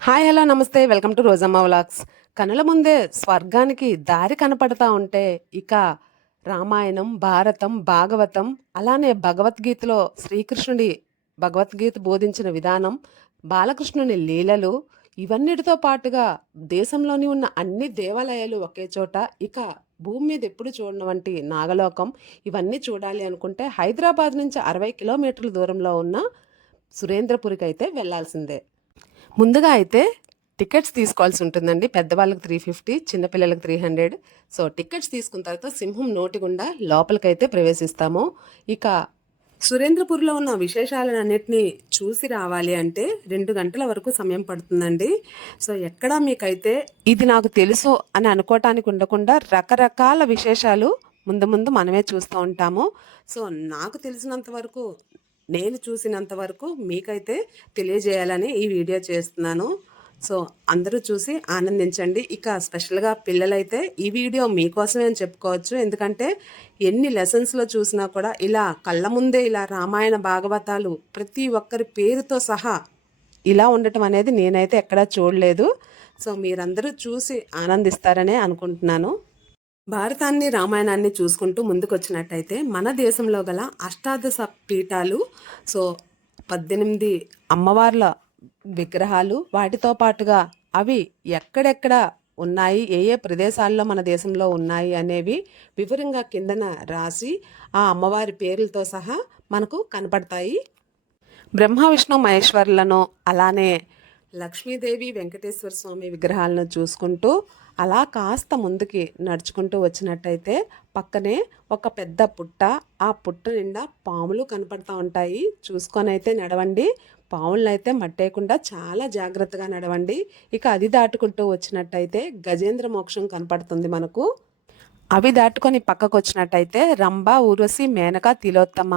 Hi hello నమస్తే. Welcome to Rojamma vlogs. కనుల ముందే స్వర్గానికి దారి కనపడతా ఉంటే ఇక రామాయణం భారతం భాగవతం అలానే భగవద్గీతలో శ్రీకృష్ణుడి భగవద్గీత బోధించిన విధానం బాలకృష్ణుని లీలలు ఇవన్నిటితో పాటుగా దేశంలోని ఉన్న అన్ని దేవాలయాలు ఒకే చోట ఇక భూమి మీద ఎప్పుడు చూడని వంటి నాగలోకం ఇవన్నీ చూడాలి అనుకుంటే హైదరాబాద్ నుంచి అరవై కిలోమీటర్ల దూరంలో ఉన్న సురేంద్రపురికి అయితే వెళ్ళాల్సిందే. ముందుగా అయితే టికెట్స్ తీసుకోవాల్సి ఉంటుందండి. పెద్దవాళ్ళకి త్రీ ఫిఫ్టీ చిన్నపిల్లలకి త్రీ హండ్రెడ్. సో టికెట్స్ తీసుకున్న తర్వాత సింహం నోటి గుండా లోపలికైతే ప్రవేశిస్తాము. ఇక సురేంద్రపూర్లో ఉన్న విశేషాలన్నింటినీ చూసి రావాలి అంటే రెండు గంటల వరకు సమయం పడుతుందండి. సో ఎక్కడ మీకైతే ఇది నాకు తెలుసు అని అనుకోవటానికి ఉండకుండా రకరకాల విశేషాలు ముందు ముందు మనమే చూస్తూ ఉంటాము. సో నాకు తెలిసినంత వరకు నేను చూసినంత వరకు మీకైతే తెలియజేయాలని ఈ వీడియో చేస్తున్నాను. సో అందరూ చూసి ఆనందించండి. ఇక స్పెషల్గా పిల్లలైతే ఈ వీడియో మీకోసమే అని చెప్పుకోవచ్చు. ఎందుకంటే ఎన్ని లెసన్స్లో చూసినా కూడా ఇలా కళ్ళ ముందే ఇలా రామాయణ భాగవతాలు ప్రతి ఒక్కరి పేరుతో సహా ఇలా ఉండటం అనేది నేనైతే ఎక్కడా చూడలేదు. సో మీరందరూ చూసి ఆనందిస్తారనే అనుకుంటున్నాను. భారతాన్ని రామాయణాన్ని చూసుకుంటూ ముందుకొచ్చినట్టయితే మన దేశంలో గల అష్టాదశ పీఠాలు సో పద్దెనిమిది అమ్మవార్ల విగ్రహాలు వాటితో పాటుగా అవి ఎక్కడెక్కడ ఉన్నాయి ఏ ఏ ప్రదేశాల్లో మన దేశంలో ఉన్నాయి అనేవి వివరంగా కిందన రాసి ఆ అమ్మవారి పేర్లతో సహా మనకు కనపడతాయి. బ్రహ్మ విష్ణు మహేశ్వరులను అలానే లక్ష్మీదేవి వెంకటేశ్వర స్వామి విగ్రహాలను చూసుకుంటూ అలా కాస్త ముందుకి నడుచుకుంటూ వచ్చినట్టయితే పక్కనే ఒక పెద్ద పుట్ట. ఆ పుట్ట నిండా పాములు కనపడతా ఉంటాయి. చూసుకొని అయితే నడవండి. పాములను అయితే మట్టేయకుండా చాలా జాగ్రత్తగా నడవండి. ఇక అది దాటుకుంటూ వచ్చినట్టయితే గజేంద్ర మోక్షం కనపడుతుంది మనకు. అవి దాటుకొని పక్కకు వచ్చినట్టయితే రంభ ఊర్వశి మేనక తిలోత్తమ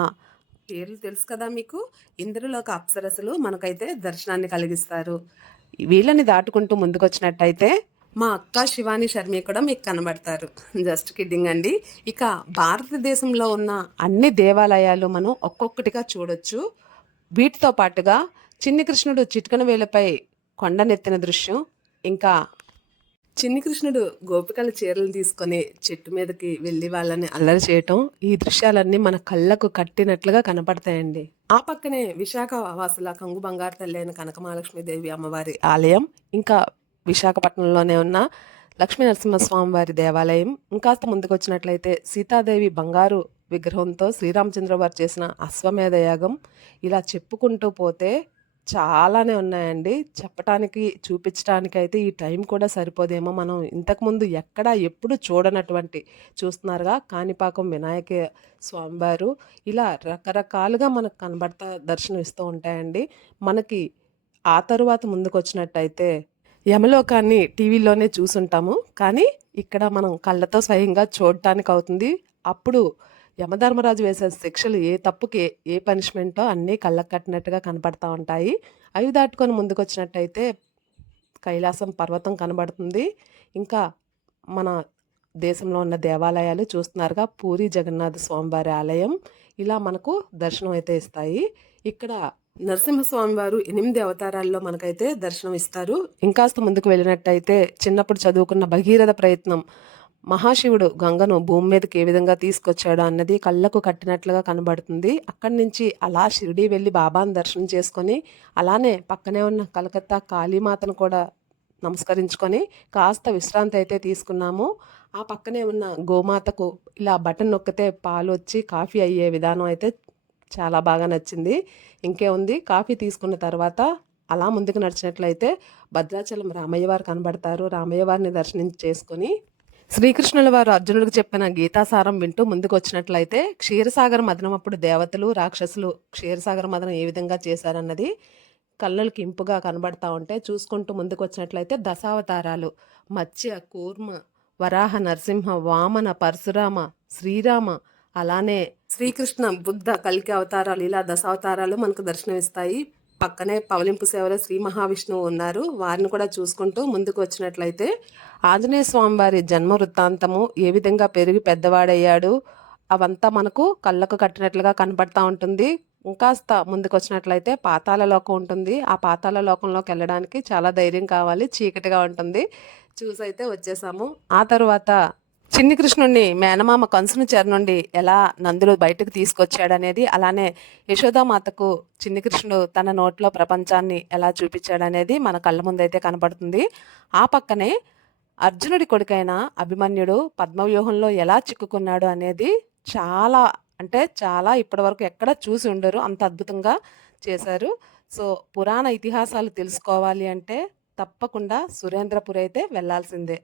పేర్లు తెలుసు కదా మీకు? ఇంద్రలోక అప్సరసలు మనకైతే దర్శనాన్ని కలిగిస్తారు. వీళ్ళని దాటుకుంటూ ముందుకొచ్చినట్టయితే మా అక్క శివాని శర్మి కూడా మీకు కనబడతారు. జస్ట్ కిడ్డింగ్ అండి. ఇక భారతదేశంలో ఉన్న అన్ని దేవాలయాలు మనం ఒక్కొక్కటిగా చూడొచ్చు. వీటితో పాటుగా చిన్ని కృష్ణుడు చిట్కన వేలపై కొండనెత్తిన దృశ్యం ఇంకా చిన్ని కృష్ణుడు గోపికల చీరలు తీసుకొని చెట్టు మీదకి వెళ్ళి వాళ్ళని అల్లరి చేయటం ఈ దృశ్యాలన్నీ మన కళ్ళకు కట్టినట్లుగా కనపడతాయండి. ఆ పక్కనే విశాఖ వాసుల కంగు బంగారు తల్లి అయిన కనకమహాలక్ష్మీదేవి అమ్మవారి ఆలయం ఇంకా విశాఖపట్నంలోనే ఉన్న లక్ష్మీ నరసింహస్వామి వారి దేవాలయం. ఇంకాస్త ముందుకు వచ్చినట్లయితే సీతాదేవి బంగారు విగ్రహంతో శ్రీరామచంద్ర వారు చేసిన అశ్వమేధ యాగం. ఇలా చెప్పుకుంటూ పోతే చాలానే ఉన్నాయండి. చెప్పటానికి చూపించడానికి అయితే ఈ టైం కూడా సరిపోదేమో. మనం ఇంతకుముందు ఎక్కడ ఎప్పుడు చూడనటువంటి చూస్తున్నారుగా కాణిపాకం వినాయక స్వామివారు. ఇలా రకరకాలుగా మనకు కనబడతా దర్శనం ఇస్తూ ఉంటాయండి. మనకి ఆ తరువాత ముందుకు వచ్చినట్టయితే యమలోకాన్ని టీవీలోనే చూసుంటాము. కానీ ఇక్కడ మనం కళ్ళతో స్వయంగా చూడటానికి అవుతుంది అప్పుడు యమధర్మరాజు వేసే శిక్షలు ఏ తప్పుకి ఏ పనిష్మెంటో అన్నీ కళ్ళకు కట్టినట్టుగా కనపడతా ఉంటాయి. అవి దాటుకొని ముందుకు వచ్చినట్టయితే కైలాసం పర్వతం కనబడుతుంది. ఇంకా మన దేశంలో ఉన్న దేవాలయాలు చూస్తున్నారుగా పూరి జగన్నాథ స్వామివారి ఆలయం. ఇలా మనకు దర్శనం అయితే ఇస్తాయి. ఇక్కడ నరసింహస్వామి వారు ఎనిమిది అవతారాల్లో మనకైతే దర్శనం ఇస్తారు. ఇంకాస్త ముందుకు వెళ్ళినట్టయితే చిన్నప్పుడు చదువుకున్న భగీరథ ప్రయత్నం మహాశివుడు గంగను భూమి మీదకి ఏ విధంగా తీసుకొచ్చాడు అన్నది కళ్ళకు కట్టినట్లుగా కనబడుతుంది. అక్కడి నుంచి అలా షిరిడి వెళ్ళి బాబాను దర్శనం చేసుకొని అలానే పక్కనే ఉన్న కలకత్తా కాళీమాతను కూడా నమస్కరించుకొని కాస్త విశ్రాంతి అయితే తీసుకున్నాము. ఆ పక్కనే ఉన్న గోమాతకు ఇలా బటన్ నొక్కితే పాలు వచ్చి కాఫీ అయ్యే విధానం అయితే చాలా బాగా నచ్చింది. ఇంకే ఉంది కాఫీ తీసుకున్న తర్వాత అలా ముందుకు నడిచినట్లయితే భద్రాచలం రామయ్య వారు కనబడతారు. రామయ్య వారిని దర్శనం చేసుకొని శ్రీకృష్ణుల వారు అర్జునుడికి చెప్పిన గీతాసారం వింటూ ముందుకు వచ్చినట్లయితే క్షీరసాగర మదనం అప్పుడు దేవతలు రాక్షసులు క్షీరసాగర మదనం ఏ విధంగా చేశారన్నది కళ్ళలకి ఇంపుగా కనబడతా ఉంటే చూసుకుంటూ ముందుకు వచ్చినట్లయితే దశావతారాలు. మత్స్య కూర్మ వరాహ నరసింహ వామన పరశురామ శ్రీరామ అలానే శ్రీకృష్ణ బుద్ధ కలికి అవతారాలు ఇలా దశావతారాలు మనకు దర్శనమిస్తాయి. పక్కనే పవలింపు సేవలో శ్రీ మహావిష్ణువు ఉన్నారు వారిని కూడా చూసుకుంటూ ముందుకు వచ్చినట్లయితే ఆంజనేయ స్వామి వారి జన్మ వృత్తాంతము ఏ విధంగా పెరిగి పెద్దవాడయ్యాడు అవంతా మనకు కళ్ళకు కట్టినట్లుగా కనపడతా ఉంటుంది ఇంకాస్త ముందుకొచ్చినట్లయితే పాతాల లోకం ఉంటుంది. ఆ పాతాళ లోకంలోకెళ్ళడానికి చాలా ధైర్యం కావాలి. చీకటిగా ఉంటుంది. చూసైతే వచ్చేసాము. ఆ తర్వాత చిన్ని కృష్ణుడిని మేనమామ కంసుని చెర నుండి ఎలా నందులు బయటకు తీసుకొచ్చాడనేది, అలానే యశోదామాతకు చిన్ని కృష్ణుడు తన నోట్లో ప్రపంచాన్ని ఎలా చూపించాడనేది మన కళ్ళ ముందైతే కనపడుతుంది. ఆ పక్కనే అర్జునుడి కొడుకైన అభిమన్యుడు పద్మవ్యూహంలో ఎలా చిక్కుకున్నాడు అనేది చాలా అంటే చాలా ఇప్పటివరకు ఎక్కడ చూసి ఉండరు. అంత అద్భుతంగా చేశారు. సో, పురాణ ఇతిహాసాలు తెలుసుకోవాలి అంటే తప్పకుండా సురేంద్రపురి అయితే వెళ్ళాల్సిందే.